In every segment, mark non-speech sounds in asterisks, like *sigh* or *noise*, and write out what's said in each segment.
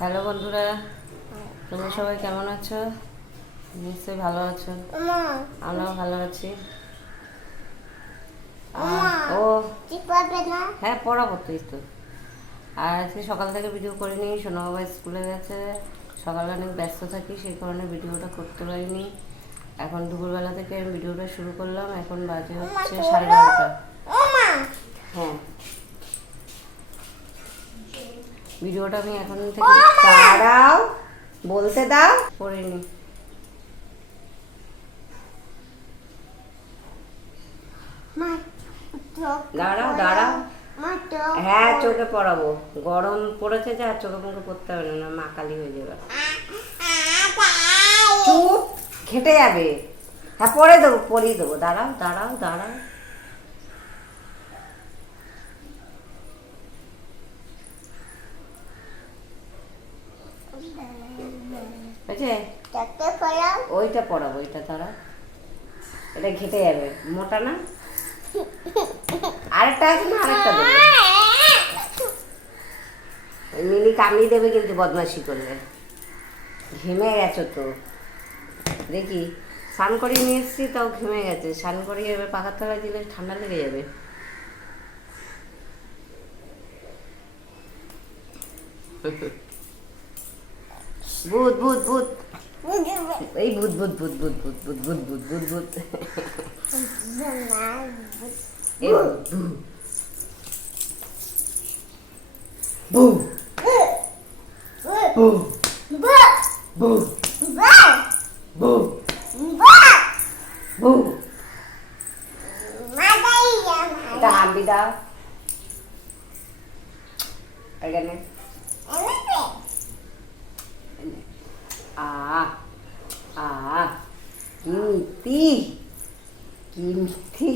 Hello বন্ধুরা তোমরা সবাই কেমন আছো? নিশ্চয়ই ভালো আছো। আমরাও ভালো আছি। ও হ্যাঁ পড়াবো তুই তো। আর আজকে সকাল থেকে ভিডিও করিনি সোনা বাবা স্কুলে গেছে। সকালে অনেক ব্যস্ত থাকি সেই কারণে ভিডিওটা করতে পারিনি। এখন দুপুরবেলা থেকে আমি ভিডিওটা শুরু করলাম এখন বাজে হচ্ছে সাড়ে বারোটা হ্যাঁ। ভিডিওটা আমি এখন থেকে দাঁড়াও বলতে দাও মা চোখ দাঁড়াও দাঁড়াও হ্যাঁ চোখে পড়াবো গরম পড়েছে যে আর চোখে মুখে পড়তে হবে না মা কালি হয়ে যাবে চুপ ঘেটে যাবে হ্যাঁ পরে দেবো পরিয়ে দেবো দাঁড়াও দাঁড়াও দাঁড়াও বুঝছে ওইটা পড়াবো ওইটা তারা এটা ঘেটে যাবে। মোটা না? আরেকটা আছে না? আরেকটা দেবো। ওই মিলি কামড়ি দেবে কিন্তু বদমাশি করলে ঘেমে গেছো তো। দেখি স্নান করে নিয়ে এসেছি তাও ঘেমে গেছে। স্নান করে এবার পাখার তলায় দিলে ঠান্ডা লেগে যাবে। *laughs* ভূত ভূত ভূত এই ভূত ভূত ভূত ভূত ভূত ভূত ভূত ভূত ভূত ভূত এই ভূত ভূ ভূ ভূ ভূ ভূ এটা হাম্বি দাও এখানে আ আ কি মিষ্টি কি মিষ্টি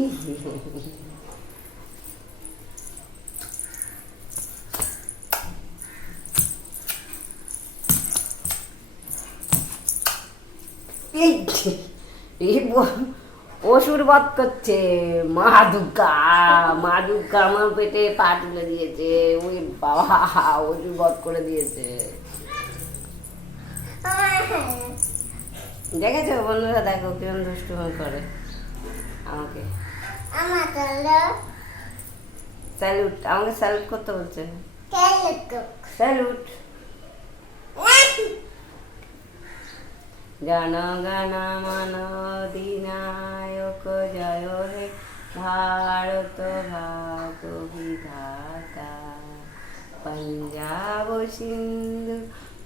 এই যে- এই অসুর বধ করছে। মা দুর্গা মা দুর্গা আমার পেটে পা তুলে দিয়েছে। ওই বাবা অসুর বধ করে দিয়েছে। দেখেছ বন্ধুরা? দেখো কিরম দুষ্টুমি করে আমাকে। স্যালুট আমাকে স্যালুট করতে বলছে। স্যালুট। জন গণ মন অধিনায়ক জয় হে ভারত ভাগ বিধাতা পঞ্জাব সিন্ধু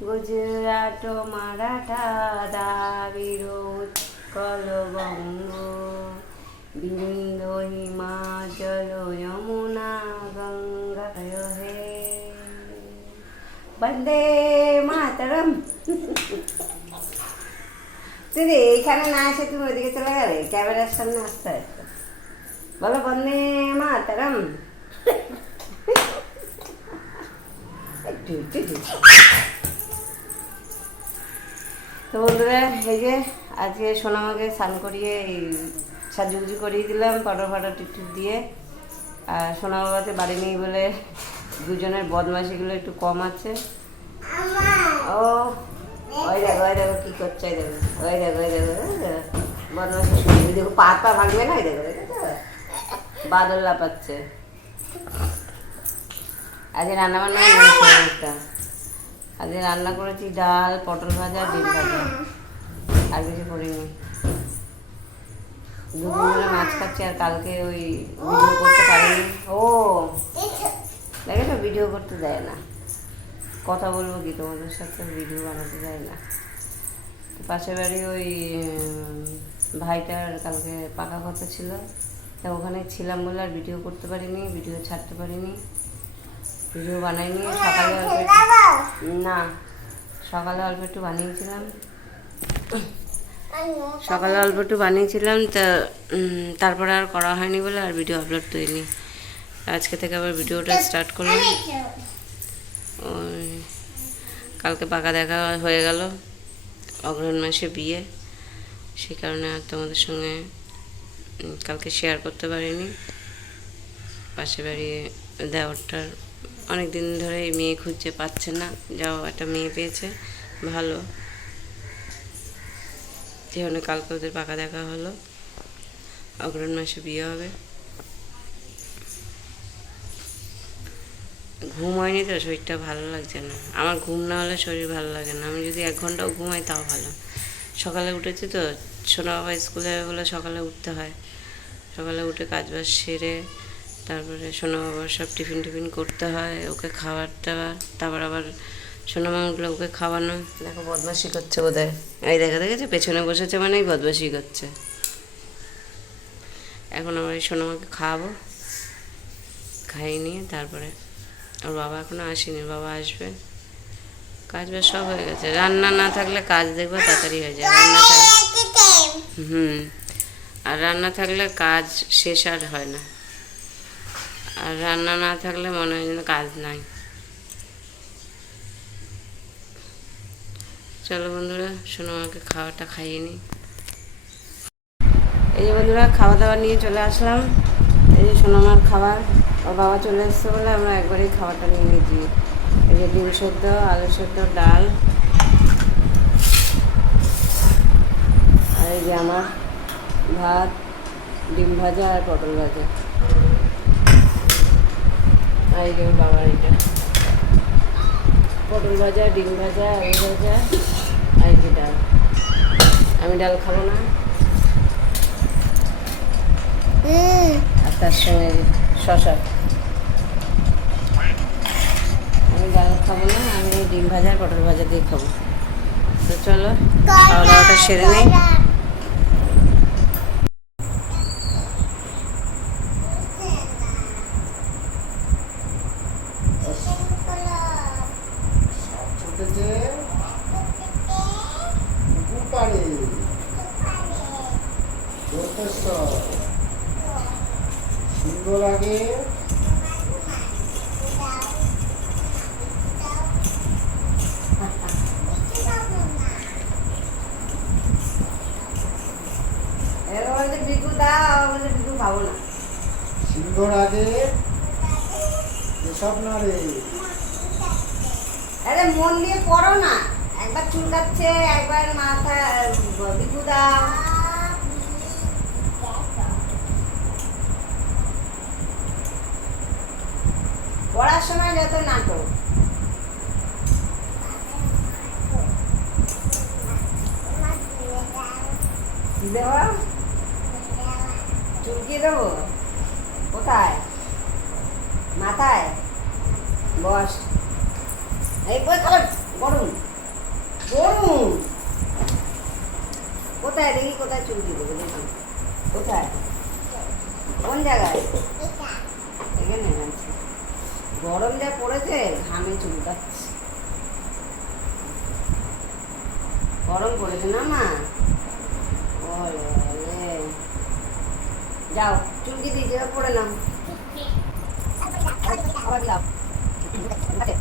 গুজরাট মারাঠা দ্রাবিড় উৎকল বঙ্গ। বিন্দ হিমাচল যমুনা গঙ্গা হে। বন্দে রে এইখানে না এসে তুমি ওইদিকে চলে গেলে ক্যামেরার সামনে আসতে আসতে। বলো বন্দে মাতরম তো বন্ধুরা এই যে আজকে সোনামাকে স্নান করিয়ে এই সাজুগুজি করিয়ে দিলাম পাউডার ফাউডার টিপটিপ দিয়ে। আর সোনা বাবাতে বাড়ি নেই বলে দুজনের বদমাশিগুলো একটু কম আছে। ও ওই দেখো ওই দেখো কি করছে ওই দেখো? ওই দেখো দেখো দেখো দেখো, পা পা ভাঙবে না? দেখো বাদল রান্না বান্না রান্না করেছি ডাল, পটল ভাজা, ডিম ভাজা। আর কিছু করিনি। দুপুর মাছ খাচ্ছি আর কালকে ওই ভিডিও করতে পারিনি। ও! দেখেছ? ভিডিও করতে দেয় না। কথা বলব কি, তোমাদের সাথে ভিডিও বানাতে দেয় না। পাশের বাড়ি ওই ভাইটার কালকে পাকা কথা ছিল। তা ওখানে ছিলাম বলে আর ভিডিও করতে পারিনি ভিডিও ছাড়তে পারিনি। ভিডিও বানাইনি, সকালে অল্প না, সকালে অল্প একটু বানিয়েছিলাম। সকালে অল্প একটু বানিয়েছিলাম, তা তারপরে আর করা হয়নি বলে আর ভিডিও আপলোড দিইনি আজকে থেকে আবার ভিডিওটা স্টার্ট করলাম। ওই কালকে পাকা দেখা হয়ে গেল। অগ্রহণ মাসে বিয়ে। সেই কারণে আর তোমাদের সঙ্গে কালকে শেয়ার করতে পারিনি। পাশে বাড়ি দেওয়ারটার অনেক দিন ধরে মেয়ে খুঁজছে পাচ্ছে না। যাও, একটা মেয়ে পেয়েছে। ভালো। যেখানে কালকে ওদের পাকা দেখা হলো। অগ্রহণ মাসে বিয়ে হবে। ঘুম হয়নি তো শরীরটা ভালো লাগছে না। আমার ঘুম না হলে শরীর ভালো লাগে না। আমি যদি এক ঘন্টাও ঘুমাই তাও ভালো। সকালে উঠেছি তো, সোনা বাবা স্কুলে বলে সকালে উঠতে হয়। সকালে উঠে কাজ বাজ সেরে তারপরে সোনা বাবার সব টিফিন টিফিন করতে হয়, ওকে খাবার দাবার, তারপর আবার সোনা উঠলে ওকে খাওয়ানো। দেখো বদমাসি করছে বোধহয়। এই দেখা, দেখেছে? পেছনে বসেছে মানেই বদমাসি করছে। এখন আমার এই সোনামাকে খাওয়াবো। খাইয়ে নিয়ে তারপরে ওর বাবা এখনও আসেনি, বাবা আসবে। কাজ বাজ সব হয়ে গেছে। রান্না না থাকলে কাজ দেখবে তাড়াতাড়ি হয়ে যায়। রান্না থাকলে হুম। আর রান্না থাকলে কাজ শেষ আর হয় না। আর রান্না না থাকলে মনে হয় যেন কাজ নাই। চলো বন্ধুরা, শোনো আমাকে খাওয়াটা খাইয়ে নিই এই যে বন্ধুরা, খাওয়া দাওয়া নিয়ে চলে আসলাম। এই যে সোনামার খাবার। ওর বাবা চলে এসছে বলে আমরা একবারেই খাবারটা নিয়ে নিয়েছি। এই যে ডিম সেদ্ধ আলু সেদ্ধ ডাল। আর এই যে আমার ভাত ডিম ভাজা আর পটল ভাজা। আর এই যে বাবার এটা পটল ভাজা ডিম ভাজা আলু ভাজা আর এই যে ডাল। আমি ডাল খাব না। আর তার সঙ্গে শশা। আমি ডাল খাব না, আমি ডিম ভাজা পটল ভাজা দিয়ে খাব। তো চলো, খাওয়া দাওয়াটা সেরে নেই। খাব না। সিংহর আগে এসব না রে। আরে মন দিয়ে পড়ো না। একবার চুলকাচ্ছে একবার মাথা বিকু পড়ার সময় যত নাটক। দেবো? চুলকিয়ে দেবো? কোথায়? মাথায়? বস। এই বই খাবার গরম। গরম। কোথায় দেখি, কোথায় চুলকি দেবো দেখি কোথায়? কোন জায়গায়? এখানে গরম যা পড়েছে, ঘামে চুলকাচ্ছে গরম পড়েছে না মা। যাও, চুলকি দিয়েছে এবার পড়ে আগে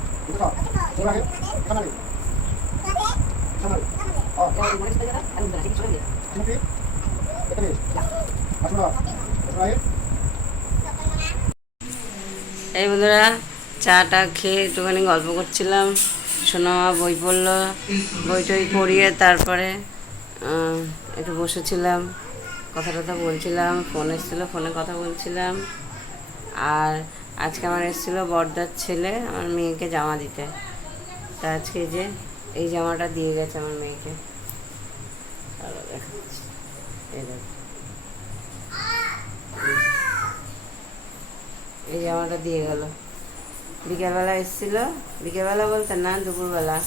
এই বন্ধুরা চাটা খেয়ে একটুখানি গল্প করছিলাম। সোনা বই পড়ল। বই টই পড়িয়ে তারপরে একটু বসেছিলাম, কথা টথা বলছিলাম, ফোন এসেছিল, ফোনে কথা বলছিলাম। আর আজকে আমার এসেছিল বর্দার ছেলে, আমার মেয়েকে জামা দিতে। তা আজকে যে, এই জামাটা দিয়ে গেছে আমার মেয়েকে। এই জামাটা দিয়ে গেল। বিকেলবেলা এসেছিল। বিকেলবেলা বলতে না দুপুরবেলা।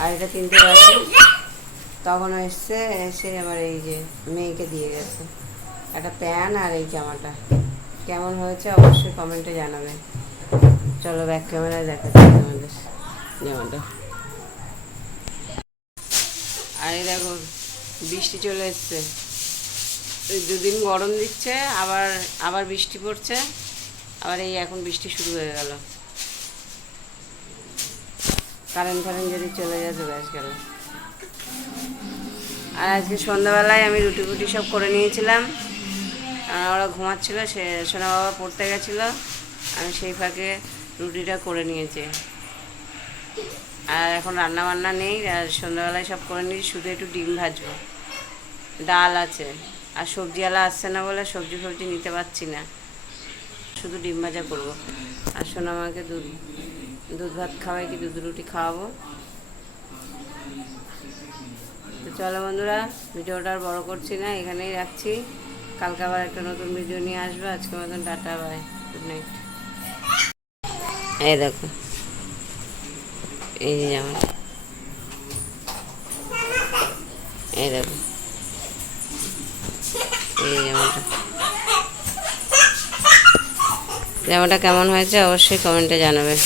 আর এটা তিনটে বাজে। তখনও এসছে এসে আমার এই যে মেয়েকে দিয়ে গেছে। একটা প্যান আর এই জামাটা। কেমন হয়েছে অবশ্যই কমেন্টে জানাবে। চলো ব্যাক ক্যামেরায় দেখাচ্ছি তোমাদের জামাটা। আর এই দেখো বৃষ্টি চলে এসছে। দুদিন গরম দিচ্ছে আবার আবার বৃষ্টি পড়ছে। আবার এই এখন বৃষ্টি শুরু হয়ে গেল। কারেন্ট ফারেন্ট যদি চলে যায় ব্যাস গেল। আর আজকে সন্ধ্যাবেলায় আমি রুটি ফুটি সব করে নিয়েছিলাম। আর ওরা ঘুমাচ্ছিল, সে সোনা বাবা পড়তে গেছিল। আমি সেই ফাঁকে রুটিটা করে নিয়েছে। আর এখন রান্না বান্না নেই, আর সন্ধ্যাবেলায় সব করে নিয়েছি, শুধু একটু ডিম ভাজবো। ডাল আছে, আর সবজিওয়ালা আসছে না বলে সবজি ফবজি নিতে পারছি না। শুধু ডিম ভাজা করব। আর সোনা সোনামাকে দুধ দুধ ভাত খাওয়াই কি দুধ রুটি খাওয়াবো। তো চলো বন্ধুরা, ভিডিওটা আর বড় করছি না, এখানেই রাখছি। কালকে আবার একটা নতুন ভিডিও নিয়ে আসব। আজকের মতন টাটা, বাই, গুড নাইট। এই দেখো, এই যে জামাটা এই দেখো, এই জামাটা। জামাটা কেমন হয়েছে অবশ্যই কমেন্টে জানাবে।